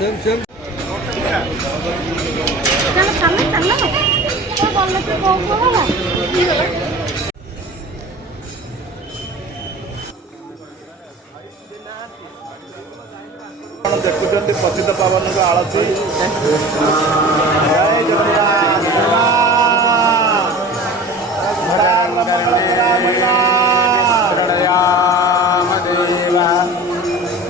same देखुं पतित पावन का आलती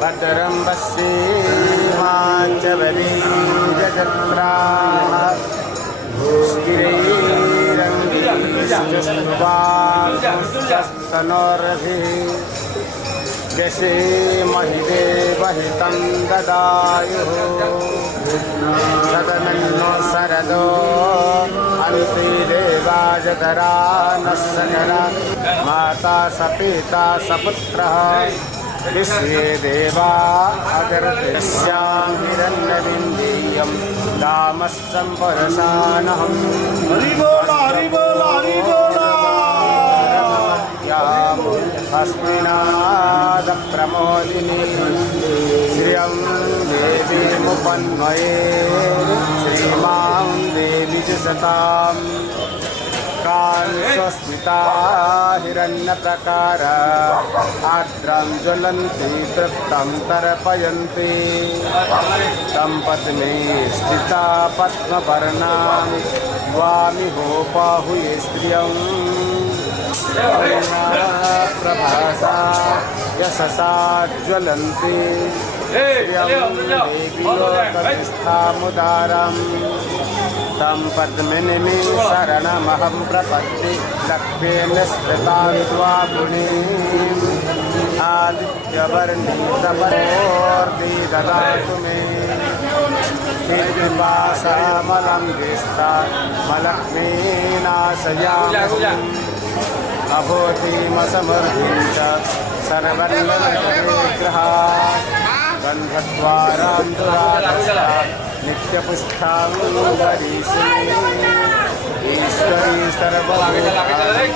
भद्रं पश्येमाचवरीजत्राः स्थिरैरङ्गैस्तनोरभिः व्यसेमहि देवहितं ददायुः सदनन्नो शरदो अन्ते देवाजतरा नः सकला माता सपिता सपुत्रः ऋषे देवा अगर्तस्यां हिरण्यविन्दीयं दामस्सम्परसानहम् अस्मिनादप्रमोदिनी श्रियं देवीमुपन्वये श्रीमां देवी च सताम् कांस्वस्मिता हिरण्यप्रकार आर्द्रां ज्वलन्ति तृप्तं तर्पयन्ति तं पद्मे स्थिता पद्मपर्णानि वामिहोपाहुये स्त्रियं प्रभासा यशसा ज्वलन्ति देवीलोकनिष्ठामुदारम् तं पद्मिनीं शरणमहं प्रपद्ये लक्ष्मेण स्थितां द्वागुणीम् आदित्यवर्णीतमोर्ति ददातु मे कीर्तिपाशामलं दिष्टा मलक्ष्मीनाशयामि अभूतिमसमृद्धिं च सर्वन्नविग्रहात् गन्धद्वारां दुराधस्ता नित्यपुष्टाङ्गरीषिणी ईश्वरी सर्वभूतानि